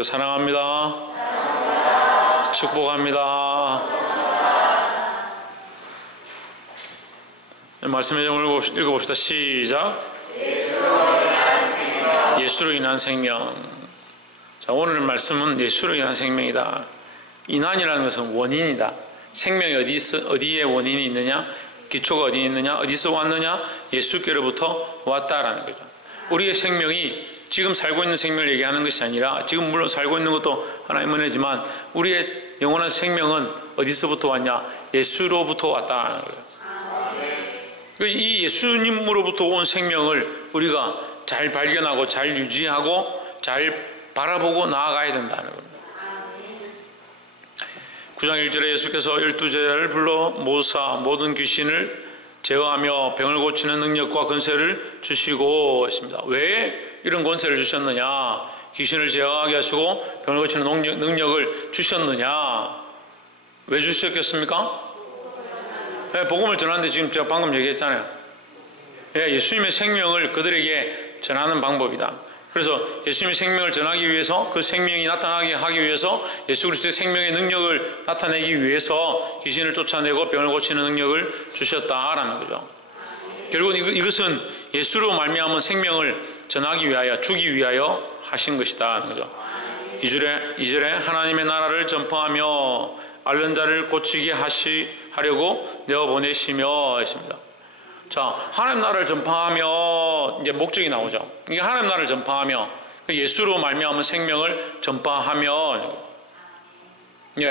사랑합니다. 축복합니다. 말씀의 제목을 읽어봅시다. 시작. 예수로 인한 생명. 자, 오늘 말씀은 예수로 인한 생명이다. 인한이라는 것은 원인이다. 생명이 어디에 원인이 있느냐? 기초가 어디 있느냐? 어디서 왔느냐? 예수께로부터 왔다라는 거죠. 우리의 생명이 지금 살고 있는 생명을 얘기하는 것이 아니라, 지금 물론 살고 있는 것도 하나님의 은혜지만 우리의 영원한 생명은 어디서부터 왔냐? 예수로부터 왔다는 거예요. 이 예수님으로부터 온 생명을 우리가 잘 발견하고 잘 유지하고 잘 바라보고 나아가야 된다는 겁니다. 9장 1절에 예수께서 12제자를 불러 모사 모든 귀신을 제어하며 병을 고치는 능력과 권세를 주시고 있습니다. 왜 이런 권세를 주셨느냐? 귀신을 제어하게 하시고 병을 고치는 능력을 주셨느냐? 왜 주셨겠습니까? 네, 복음을 전하는데 지금 제가 방금 얘기했잖아요. 예수님의 생명을 그들에게 전하는 방법이다. 그래서 예수님의 생명을 전하기 위해서, 그 생명이 나타나게 하기 위해서, 예수 그리스도의 생명의 능력을 나타내기 위해서 귀신을 쫓아내고 병을 고치는 능력을 주셨다라는 거죠. 결국 이것은 예수로 말미암은 생명을 전하기 위하여, 주기 위하여 하신 것이다 하는 거죠. 2절에 하나님의 나라를 전파하며 앓는 자를 고치게 하려고 내어 보내시며 했습니다. 자, 하나님 나라를 전파하며 이제 목적이 나오죠. 이게 하나님 나라를 전파하며, 예수로 말미암은 생명을 전파하며,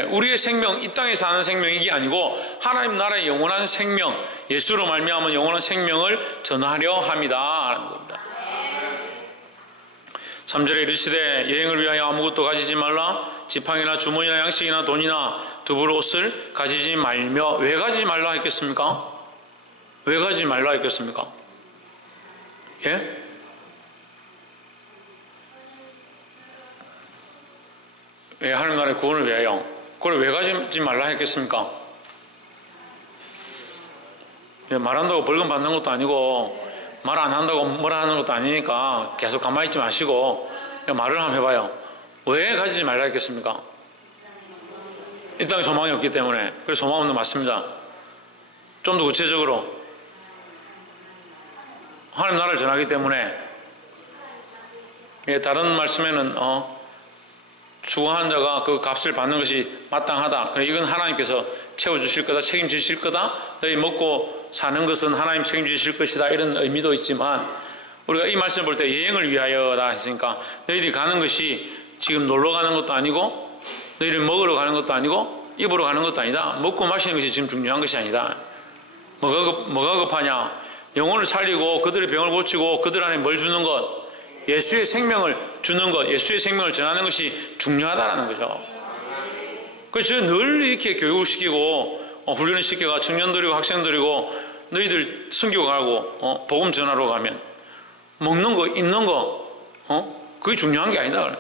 우리의 생명, 이 땅에 사는 생명이 이게 아니고 하나님 나라의 영원한 생명, 예수로 말미암은 영원한 생명을 전하려 합니다라는 겁니다. 3절에 이르시되 여행을 위하여 아무것도 가지지 말라. 지팡이나 주머니나 양식이나 돈이나 두벌 옷을 가지지 말며. 왜 가지지 말라 했겠습니까? 왜 가지지 말라 했겠습니까? 예? 왜 하나님 나라의 구원을 위하여? 그걸 왜 가지지 말라 했겠습니까? 말한다고 벌금 받는 것도 아니고, 말 안 한다고 뭐라 하는 것도 아니니까 계속 가만히 있지 마시고 말을 한번 해봐요. 왜 가지지 말라 했겠습니까? 이 땅에 소망이 없기 때문에. 그래서 소망 없는 맞습니다. 좀 더 구체적으로 하나님 나라를 전하기 때문에. 다른 말씀에는 추구하는 자가 그 값을 받는 것이 마땅하다. 그래, 이건 하나님께서 채워주실 거다, 책임지실 거다, 너희 먹고 사는 것은 하나님 책임지실 것이다, 이런 의미도 있지만, 우리가 이 말씀을 볼 때 여행을 위하여다 했으니까 너희들이 가는 것이 지금 놀러 가는 것도 아니고, 너희들이 먹으러 가는 것도 아니고, 입으러 가는 것도 아니다. 먹고 마시는 것이 지금 중요한 것이 아니다. 뭐가 급하냐? 영혼을 살리고 그들의 병을 고치고 그들 안에 뭘 주는 것, 예수의 생명을 주는 것, 예수의 생명을 전하는 것이 중요하다라는 거죠. 그래서 늘 이렇게 교육을 시키고 훈련을 시켜가 청년들이고 학생들이고 너희들 선교 가고 복음 전하러 가면 먹는 거, 입는 거, 그게 중요한 게 아니다.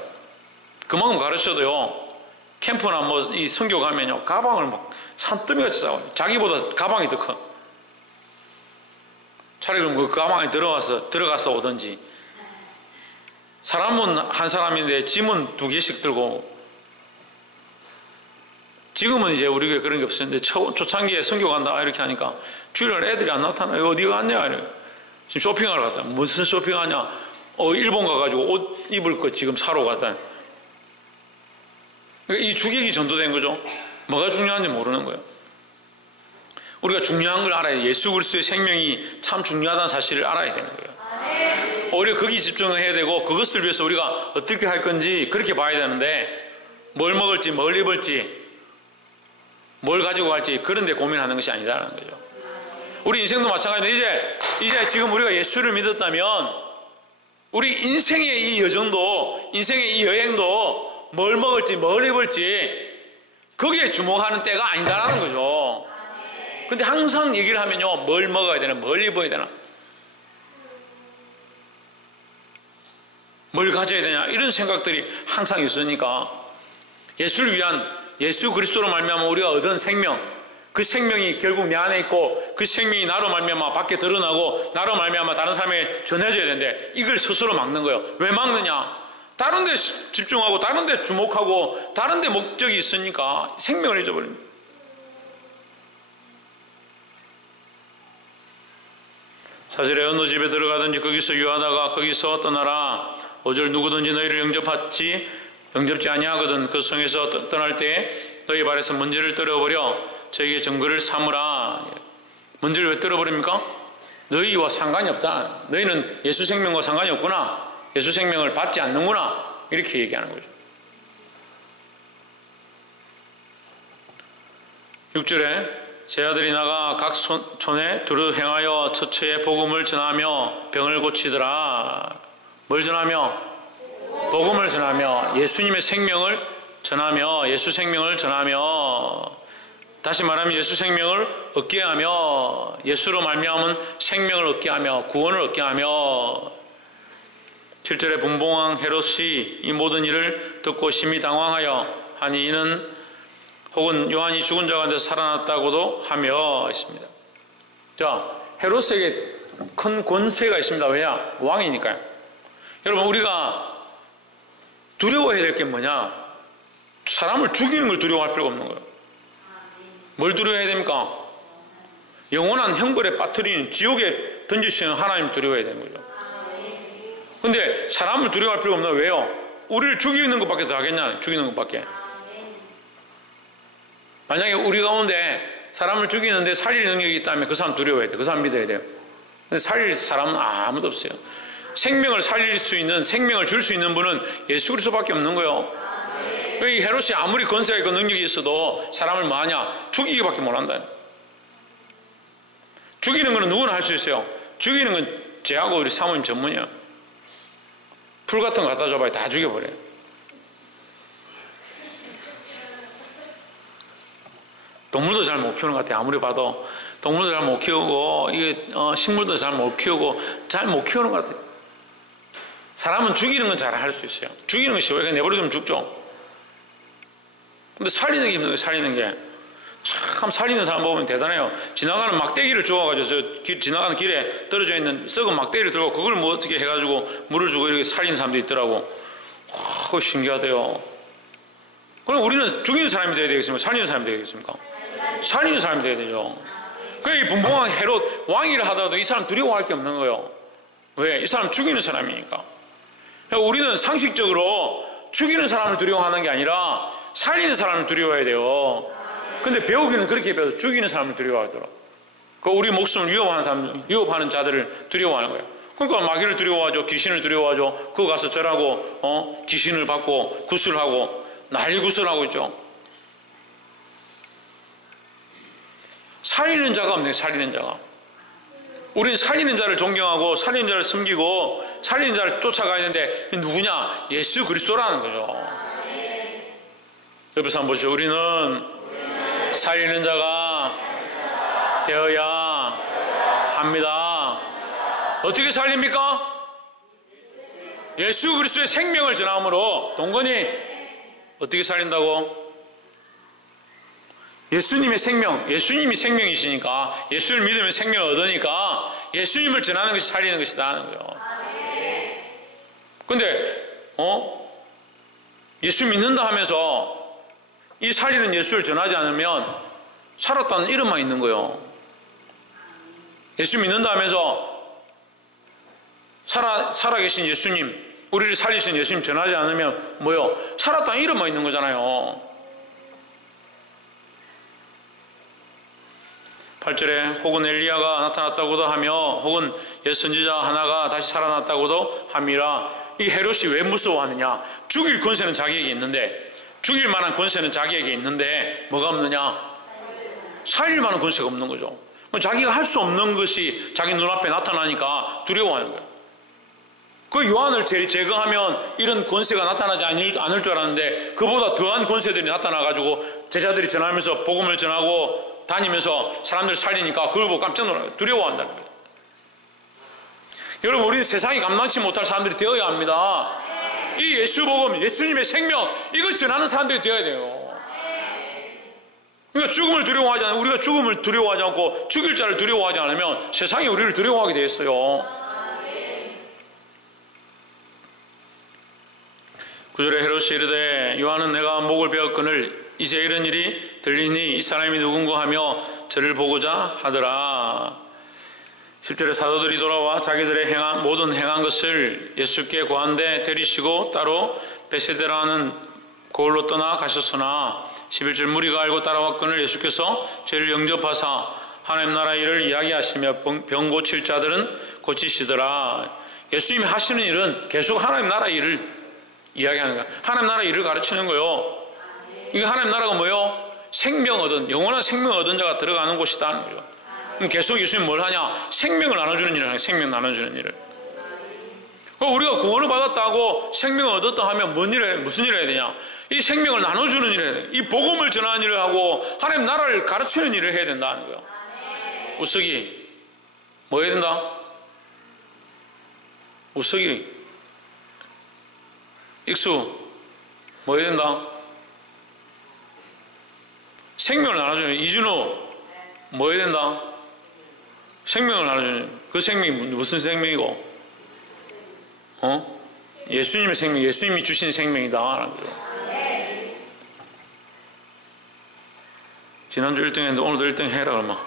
그만큼 가르쳐도요, 캠프나 뭐 이 선교 가면요, 가방을 막 산더미같이 싸워요. 자기보다 가방이 더 커. 차라리 그럼 그 가방에 들어가서 오든지. 사람은 한 사람인데 짐은 2개씩 들고. 지금은 이제 우리 교회 그런 게 없었는데 초창기에 선교 간다 이렇게 하니까 주일날 애들이 안 나타나요. 어디 갔냐? 지금 쇼핑하러 갔다. 무슨 쇼핑하냐? 일본 가가지고 옷 입을 거 지금 사러 갔다. 그러니까 이 주객이 전도된 거죠. 뭐가 중요한지 모르는 거예요. 우리가 중요한 걸 알아야, 예수 그리스도의 생명이 참 중요하다는 사실을 알아야 되는 거예요. 우리가 거기에 집중을 해야 되고, 그것을 위해서 우리가 어떻게 할 건지 그렇게 봐야 되는데, 뭘 먹을지, 뭘 입을지, 뭘 가지고 갈지 그런 데 고민하는 것이 아니다라는 거죠. 우리 인생도 마찬가지로 이제 지금 우리가 예수를 믿었다면 우리 인생의 이 여정도, 인생의 이 여행도 뭘 먹을지 뭘 입을지 거기에 주목하는 때가 아니다라는 거죠. 근데 항상 얘기를 하면요, 뭘 먹어야 되나, 뭘 입어야 되나, 뭘 가져야 되냐, 이런 생각들이 항상 있으니까 예수를 위한, 예수 그리스도로 말미암아 우리가 얻은 생명, 그 생명이 결국 내 안에 있고 그 생명이 나로 말미암아 밖에 드러나고 나로 말미암아 다른 사람에게 전해져야 되는데 이걸 스스로 막는 거예요. 왜 막느냐? 다른 데 집중하고 다른 데 주목하고 다른 데 목적이 있으니까 생명을 잊어버립니다. 사절에 어느 집에 들어가든지 거기서 유하다가 거기서 떠나라. 5절 누구든지 너희를 영접지 아니하거든 그 성에서 떠날 때에 너희 발에서 먼지를 떨어버려 저에게 증거를 삼으라. 먼지를 왜 떨어버립니까? 너희와 상관이 없다. 너희는 예수 생명과 상관이 없구나. 예수 생명을 받지 않는구나. 이렇게 얘기하는 거죠. 6절에 제 아들이 나가 각 촌에 두루 행하여 처처에 복음을 전하며 병을 고치더라. 뭘 전하며? 복음을 전하며 예수님의 생명을 전하며 예수 생명을 전하며 다시 말하면 예수 생명을 얻게 하며 예수로 말미암은 생명을 얻게 하며 구원을 얻게 하며 7절에 분봉왕 헤롯이 이 모든 일을 듣고 심히 당황하여 하니 이는 혹은 요한이 죽은 자 가운데 살아났다고도 하며 있습니다. 자, 헤롯에게 큰 권세가 있습니다. 왜냐? 왕이니까요. 여러분 우리가 두려워해야 될 게 뭐냐? 사람을 죽이는 걸 두려워할 필요가 없는 거예요. 뭘 두려워해야 됩니까? 영원한 형벌에 빠뜨리는 지옥에 던지시는 하나님 두려워해야 되는 거죠. 근데 사람을 두려워할 필요가 없는 거예요. 왜요? 우리를 죽이는 것밖에 더 하겠냐? 죽이는 것밖에. 만약에 우리 가운데 사람을 죽이는데 살릴 능력이 있다면 그 사람 두려워해야 돼요. 그 사람 믿어야 돼요. 근데 살릴 사람은 아무도 없어요. 생명을 살릴 수 있는, 생명을 줄 수 있는 분은 예수 그리스도밖에 없는 거예요. 이 헤롯이 아무리 권세가 있고 능력이 있어도 사람을 뭐 하냐? 죽이기밖에 못한다. 죽이는 거는 누구나 할 수 있어요. 죽이는 건 제하고 우리 사모님 전문이에요. 풀 같은 거 갖다 줘봐야 다 죽여버려요. 동물도 잘 못 키우는 것 같아요. 아무리 봐도 동물도 잘 못 키우고 이게 식물도 잘 못 키우고 잘 못 키우는 것 같아요. 사람은 죽이는 건 잘 할 수 있어요. 죽이는 건 쉬워요. 그냥 내버려두면 죽죠. 근데 살리는 게 힘든 거예요. 살리는 게 참 살리는 사람 보면 대단해요. 지나가는 막대기를 주워가지고 지나가는 길에 떨어져 있는 썩은 막대기를 들고 그걸 뭐 어떻게 해가지고 물을 주고 이렇게 살리는 사람도 있더라고. 그거 신기하대요. 그럼 우리는 죽이는 사람이 되어야 되겠습니까? 살리는 사람이 되겠습니까? 살리는 사람이 되어야 되죠. 그러니까 이 분봉왕 헤롯 왕위를 하더라도 이 사람 두려워할 게 없는 거예요. 왜? 이 사람 죽이는 사람이니까. 그러니까 우리는 상식적으로 죽이는 사람을 두려워하는 게 아니라 살리는 사람을 두려워해야 돼요. 근데 배우기는 그렇게 배워서 죽이는 사람을 두려워하더라. 그 우리 목숨을 위협하는 자들을 두려워하는 거예요. 그러니까 마귀를 두려워하죠. 귀신을 두려워하죠. 그거 가서 절하고 귀신을 받고 구슬하고 난리 구슬하고 있죠. 살리는 자가 없네요. 살리는 자가. 우리는 살리는 자를 존경하고 살리는 자를 섬기고 살리는 자를 쫓아가야 되는데 누구냐? 예수 그리스도라는 거죠. 옆에서 한번 보시죠. 우리는 살리는 자가 되어야 합니다. 어떻게 살립니까? 예수 그리스도의 생명을 전함으로. 동건이 어떻게 살린다고? 예수님의 생명, 예수님이 생명이시니까 예수를 믿으면 생명을 얻으니까 예수님을 전하는 것이 살리는 것이다 하는 거예요. 근데 예수 믿는다 하면서 이 살리는 예수를 전하지 않으면 살았다는 이름만 있는 거예요. 예수 믿는다 하면서 살아계신 예수님, 우리를 살리신 예수님 전하지 않으면 뭐요? 살았다는 이름만 있는 거잖아요. 8절에 혹은 엘리야가 나타났다고도 하며 혹은 옛 선지자 하나가 다시 살아났다고도 함이라. 이 헤롯이 왜 무서워하느냐? 죽일 권세는 자기에게 있는데, 죽일 만한 권세는 자기에게 있는데 뭐가 없느냐? 살릴 만한 권세가 없는 거죠. 자기가 할 수 없는 것이 자기 눈앞에 나타나니까 두려워하는 거예요. 그 요한을 제거하면 이런 권세가 나타나지 않을 줄 알았는데 그보다 더한 권세들이 나타나가지고 제자들이 전하면서 복음을 전하고 다니면서 사람들 살리니까 그걸 보고 깜짝 놀라요. 두려워한다는 거예요. 여러분, 우리는 세상이 감당치 못할 사람들이 되어야 합니다. 이 예수 복음, 예수님의 생명, 이걸 전하는 사람들이 되어야 돼요. 그러니까 죽음을 두려워하지 않으면, 우리가 죽음을 두려워하지 않고 죽일 자를 두려워하지 않으면 세상이 우리를 두려워하게 되어 있어요. 9절에 헤롯이 이르되 요한은 내가 목을 베었거늘 이제 이런 일이 들리니 이 사람이 누군가 하며 저를 보고자 하더라. 10절에 사도들이 돌아와 자기들의 모든 행한 것을 예수께 고한데 데리시고 따로 베세다라는 고을로 떠나 가셨으나 11절 무리가 알고 따라왔거늘 예수께서 죄를 영접하사 하나님 나라 일을 이야기하시며 병 고칠 자들은 고치시더라. 예수님이 하시는 일은 계속 하나님 나라 일을 이야기하는 거야. 하나님 나라 일을 가르치는 거요. 이게 하나님 나라가 뭐요? 생명 얻은, 영원한 생명 얻은 자가 들어가는 곳이다 하는 거죠. 그럼 계속 예수님 뭘 하냐? 생명을 나눠주는 일을 하냐. 생명 나눠주는 일을. 우리가 구원을 받았다고 생명을 얻었다 하면 무슨 일을 해야 되냐? 이 생명을 나눠주는 일을 해야 돼. 이 복음을 전하는 일을 하고 하나님 나라를 가르치는 일을 해야 된다는 거예요. 우석이 뭐 해야 된다? 우석이 익수 뭐 해야 된다? 생명을 나눠주는. 이준호 뭐 해야 된다? 생명을 나눠주는. 그 생명이 무슨 생명이고? 예수님의 생명, 예수님이 주신 생명이다. 지난주 1등 했는데 오늘도 1등 해라 그러면.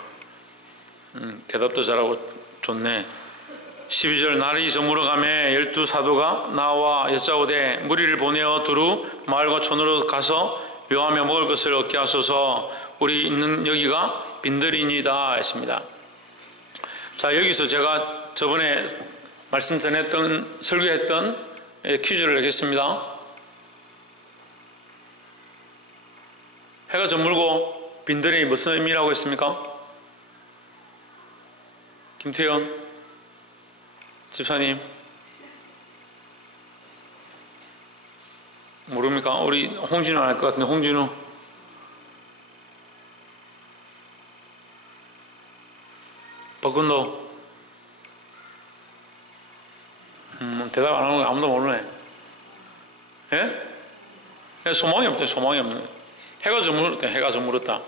대답도 잘하고 좋네. 12절 날이 저물어가매 12사도가 나와 여짜오되 무리를 보내어 두루 마을과 촌으로 가서 묘하며 먹을 것을 얻게 하소서. 우리 있는 여기가 빈들이니이다 했습니다. 자, 여기서 제가 저번에 말씀 전했던 설교했던 퀴즈를 내겠습니다. 해가 저물고 빈들이 무슨 의미라고 했습니까? 김태현 집사님 모릅니까? 우리 홍진우 알 것 같은데. 홍진우 박근도 대답 안 하는 거 아무도 모르네. 예? 소망이 없대. 소망이 없네. 해가 저물었다. 해가 저물었다.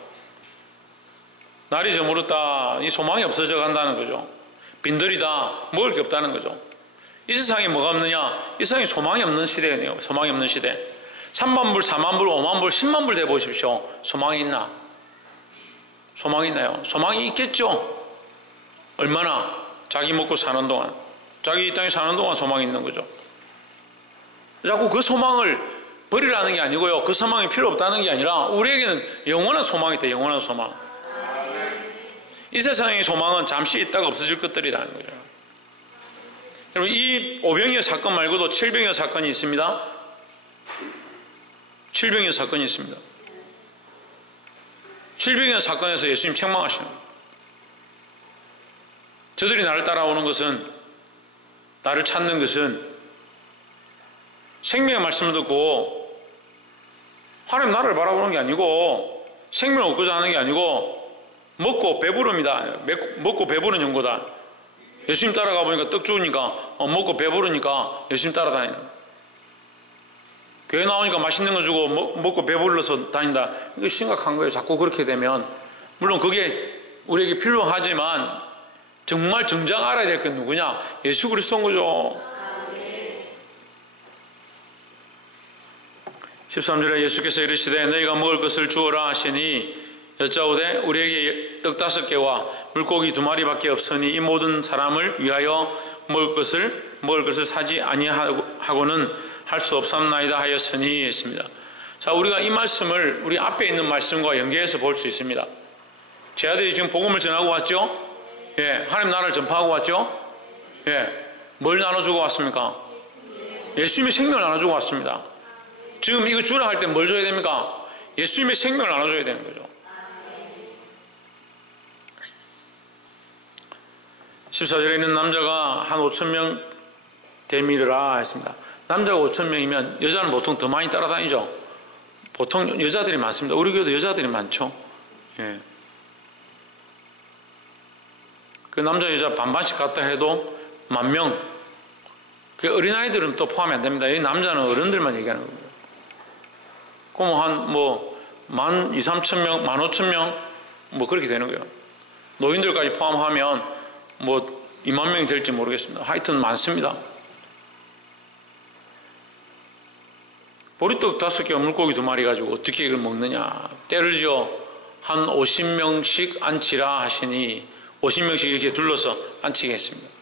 날이 저물었다. 이 소망이 없어져 간다는 거죠. 빈들이다. 먹을 게 없다는 거죠. 이 세상에 뭐가 없느냐? 이 세상에 소망이 없는 시대네요. 소망이 없는 시대. 3만 불, 4만 불, 5만 불, 10만 불 대보십시오. 소망이 있나? 소망이 있나요? 소망이 있겠죠. 얼마나? 자기 먹고 사는 동안. 자기 이 땅에 사는 동안 소망이 있는 거죠. 자꾸 그 소망을 버리라는 게 아니고요. 그 소망이 필요 없다는 게 아니라 우리에게는 영원한 소망이 있다. 영원한 소망. 이 세상의 소망은 잠시 있다가 없어질 것들이라는 거죠. 여러분, 이 오병이어 사건 말고도 칠병이어 사건이 있습니다. 칠병이어 사건이 있습니다. 칠병이어 사건에서 예수님 책망하시는 거예요. 저들이 나를 따라오는 것은, 나를 찾는 것은 생명의 말씀을 듣고 하나님 나라를 바라보는 게 아니고 생명을 얻고자 하는 게 아니고 먹고 배부릅니다. 먹고 배부른 연고다. 예수님 따라가 보니까 떡 주우니까 먹고 배부르니까 예수님 따라다니는. 교회 나오니까 맛있는 거 주고 먹고 배불러서 다닌다. 이거 심각한 거예요. 자꾸 그렇게 되면. 물론 그게 우리에게 필요하지만 정말 정작 알아야 될 건 누구냐? 예수 그리스도인 거죠. 13절에 예수께서 이르시되 너희가 먹을 것을 주어라 하시니 여짜오되 우리에게 떡 5개와 물고기 2마리밖에 없으니 이 모든 사람을 위하여 먹을 것을 사지 아니하고는 할 수 없사옵나이다 하였으니 했습니다. 자, 우리가 이 말씀을 우리 앞에 있는 말씀과 연계해서 볼 수 있습니다. 제 아들이 지금 복음을 전하고 왔죠? 예, 하나님 나라를 전파하고 왔죠? 예, 뭘 나눠주고 왔습니까? 예수님의 생명을 나눠주고 왔습니다. 지금 이거 주라 할 때 뭘 줘야 됩니까? 예수님의 생명을 나눠줘야 되는 거죠. 14절에 있는 남자가 한 5,000명 되밀으라 했습니다. 남자가 5,000명이면 여자는 보통 더 많이 따라다니죠. 보통 여자들이 많습니다. 우리 교회도 여자들이 많죠. 예. 그 남자 여자 반반씩 갔다 해도 10,000명. 그 어린아이들은 또 포함이 안 됩니다. 이 남자는 어른들만 얘기하는 겁니다. 그럼 한 12,000명, 15,000명 뭐 그렇게 되는 거예요. 노인들까지 포함하면 2만 명이 될지 모르겠습니다. 하여튼 많습니다. 보리떡 5개와 물고기 2마리 가지고 어떻게 이걸 먹느냐. 때를 지어 한 50명씩 앉히라 하시니 50명씩 이렇게 둘러서 앉히게 했습니다.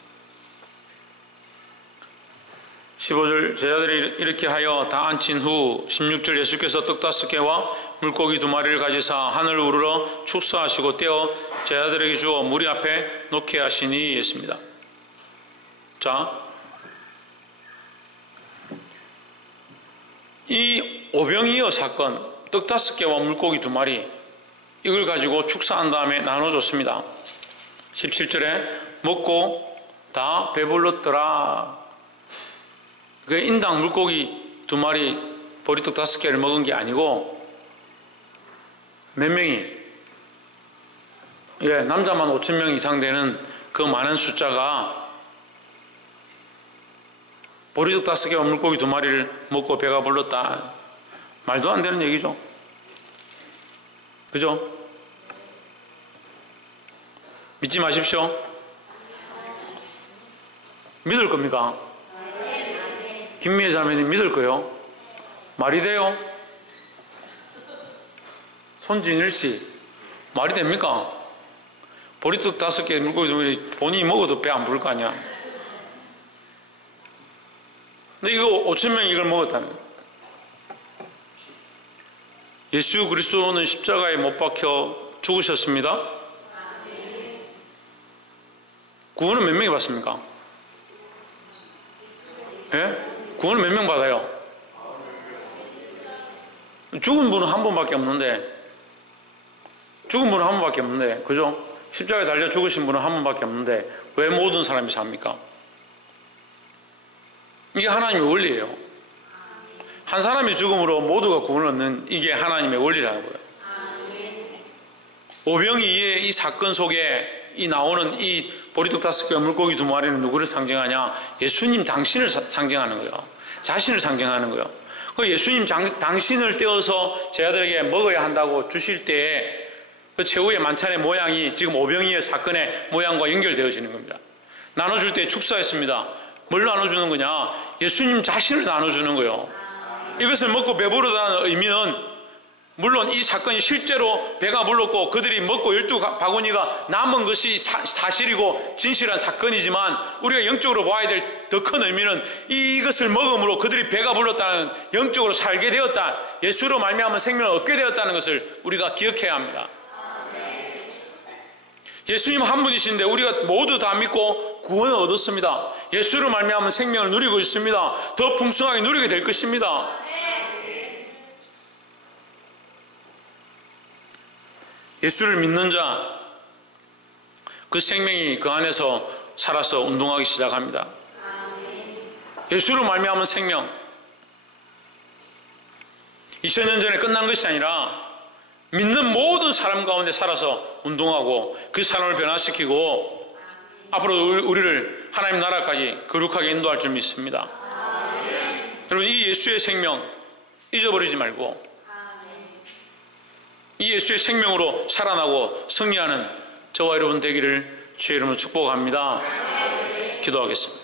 15절 제자들이 이렇게 하여 다 앉힌 후 16절 예수께서 떡 5개와 물고기 2마리를 가지사 하늘 우러러 축사하시고 떼어 제자들에게 주어 무리 앞에 놓게 하시니 했습니다. 자, 이 오병이어 사건, 떡 5개와 물고기 2마리 이걸 가지고 축사한 다음에 나눠줬습니다. 17절에 먹고 다 배불렀더라. 그 인당 물고기 2마리 보리떡 5개를 먹은 게 아니고 몇 명이, 남자만 5,000명 이상 되는 그 많은 숫자가 보리떡 5개와 물고기 2마리를 먹고 배가 불렀다. 말도 안 되는 얘기죠. 그죠? 믿지 마십시오. 믿을 겁니까? 김미애 자매님 믿을 거요? 말이 돼요? 손진일 씨 말이 됩니까? 보리떡 5개 물고기 2마리 본인이 먹어도 배 안 부를 거 아니야. 근데 이거 5,000명이 이걸 먹었다는 거예요. 예수 그리스도는 십자가에 못 박혀 죽으셨습니다. 구원은 몇 명이 받습니까? 구원은 몇 명 받아요? 죽은 분은 한 분밖에 없는데, 그죠? 십자가에 달려 죽으신 분은 한 분밖에 없는데 왜 모든 사람이 삽니까? 이게 하나님의 원리예요. 한 사람이 죽음으로 모두가 구원을 얻는 이게 하나님의 원리라고요. 오병이의 이 사건 속에 이 나오는 이 보리떡 5개와 물고기 2마리는 누구를 상징하냐? 예수님 당신을 상징하는 거예요. 자신을 상징하는 거예요. 그 예수님 당신을 떼어서 제자들에게 먹어야 한다고 주실 때 그 최후의 만찬의 모양이 지금 오병이의 사건의 모양과 연결되어지는 겁니다. 나눠줄 때 축사했습니다. 뭘 나눠주는 거냐? 예수님 자신을 나눠주는 거예요. 이것을 먹고 배부르다는 의미는 물론 이 사건이 실제로 배가 불렀고 그들이 먹고 12바구니가 남은 것이 사실이고 진실한 사건이지만 우리가 영적으로 봐야 될 더 큰 의미는 이것을 먹음으로 그들이 배가 불렀다는, 영적으로 살게 되었다, 예수로 말미암아 생명을 얻게 되었다는 것을 우리가 기억해야 합니다. 예수님 한 분이신데 우리가 모두 다 믿고 구원을 얻었습니다. 예수로 말미암아 생명을 누리고 있습니다. 더 풍성하게 누리게 될 것입니다. 예수를 믿는 자, 그 생명이 그 안에서 살아서 운동하기 시작합니다. 예수로 말미암은 생명, 2000년 전에 끝난 것이 아니라 믿는 모든 사람 가운데 살아서 운동하고 그 사람을 변화시키고 앞으로 우리를 하나님 나라까지 거룩하게 인도할 줄 믿습니다. 여러분, 이 예수의 생명 잊어버리지 말고 이 예수의 생명으로 살아나고 승리하는 저와 여러분 되기를 주의 이름으로 축복합니다. 기도하겠습니다.